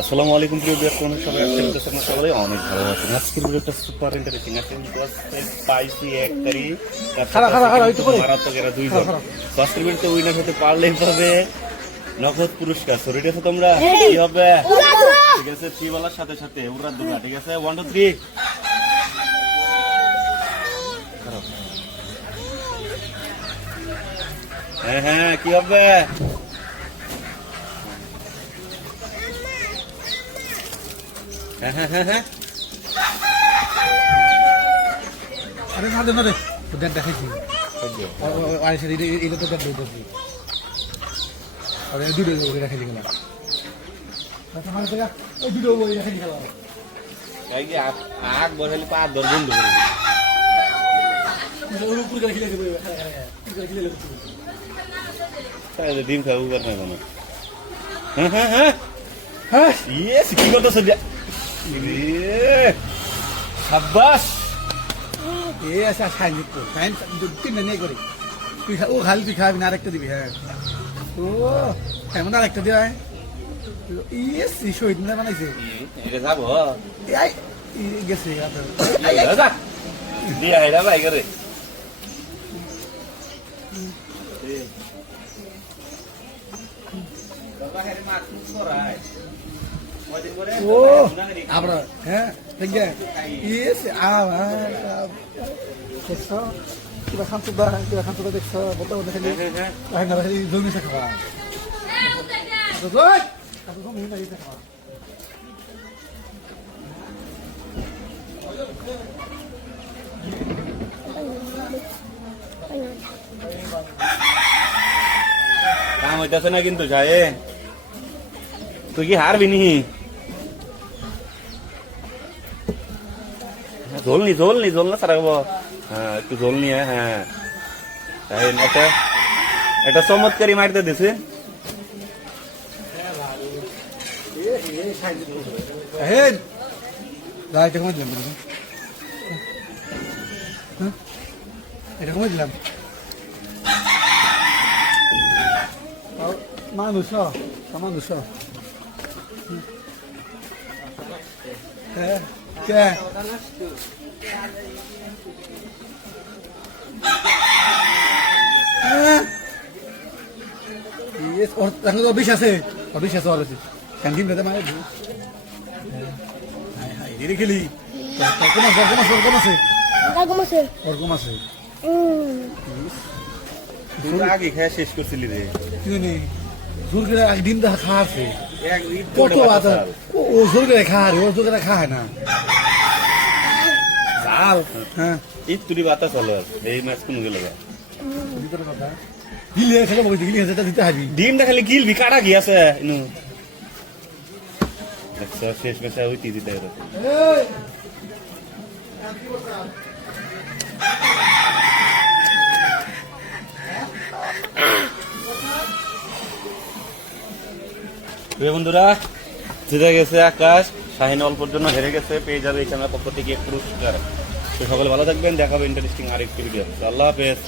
আসসালামু আলাইকুম প্রিয় ভিউয়ার, কোন সবাই আছেন? সবাই অনেক ভালো আছেন। আজকের ভিডিওটা সুপার ইন্টারেস্টিং আছে। স্পাইসি এক কারি মারাত্মক এরা দুই জন। আজকের ভিডিওতে উইনার হতে পারলেই পাবে নগদ পুরস্কার। সো রেডি আছো তোমরা? কি হবে? ঠিক আছে, থ্রি বলার সাথে সাথে উড়া দুরা। ঠিক আছে, 1 2 3। হ্যাঁ হ্যাঁ, কি হবে? হ্যাঁ হ্যাঁ হ্যাঁ হ্যাঁ, আরে না না রে তো দেখ দেখাইছি আরে সেটা এটা তো দেখ দেখি আরে দুটো ওই রাখাইছি কেন আচ্ছা মানে তো ওই দুটো ওই রাখাইছি কেন কাই কি আগ বসালি পা দর বন্ধ করে ওর উপর করে খেলে দেবে খেলে তাই ডিম খাবো না কেন? হ্যাঁ হ্যাঁ হ্যাঁ হ্যাঁ ইয়েস, কি করতেছ? সাব্বাস। এ আচ্ছা খাইনি তো খাইন তিনটা নিয়ে করে তুই ও খালি তুই খাবি না আরেকটা দিবি। হ্যাঁ ও এমন আরেকটা দিয়ে ইয়েস শহীদ না বানাইছে এটা যাবো এই গেছে দিয়া এটা ভাই করে ও আমরা হ্যাঁ ঠিক আছে ইয়েস আমার দেখছো কিবা খান সুদা দেখছো বলতে বলতে খালি হয় না খালি জমি সে খাওয়া কাম হইতেছে না কিন্তু যায়। তুই কি হারবি নি? ঝোল না সারা খাবো। হ্যাঁ, একটু ঝোল নিয়ে। হ্যাঁ, একটা চমৎকারী মারতে দিছে। এটা কমে দিলাম এটা কমে দিলাম মানুষ হ্যাঁ কে বিষ আছে ওর ক্যান্টিন বেঁধে মানে খেলি ওরকম আছে তুই আগে খেয়ে শেষ করছিলি রে। তুই নেই জোর করে একদিন দেখা খাওয়া আছে কত ও জোর করে খাওয়া রে ও জোর করে খায় না চাল হ্যাঁ ঈদ তুই বাতা চলো এই ম্যাচ কোন গেল কথা গিলে খেলে বলছি গিলে সেটা দিতে হবে ডিমটা খালি গিলবি, কাটা কি আছে ইনু আচ্ছা শেষ ম্যাচে হইতে দিতে হবে। বন্ধুরা, জিতে গেছে আকাশ, শাহিন অল্পর জন্য হেরে গেছে, পেয়ে যাবে এই চ্যানেলের পক্ষ থেকে পুরস্কার। তো সকলে ভালো থাকবেন, দেখাবে ইন্টারেস্টিং আরেকটি ভিডিও। আল্লাহ হাফেজ।